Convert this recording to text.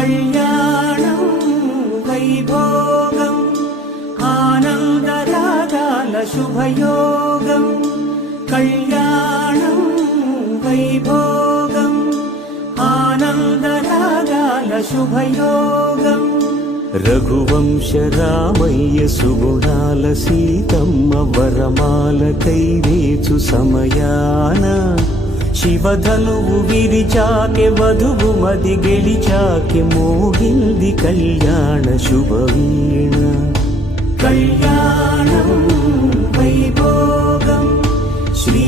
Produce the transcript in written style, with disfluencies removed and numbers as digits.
కళ్యాణం వైభోగం ఆనందరాగాల శుభయోగం కళ్యాణం వైభోగం ఆనందరాగాల శుభయోగం రఘువంశ రామయ్య సుగుణాల సీతమ్మ వరమాల కైవేచు సమయాన శివధనువు విరిచాకె వధువు మది గెలిచాకె మోగింది కళ్యాణ శుభవీణ కళ్యాణం వైభోగం శ్రీ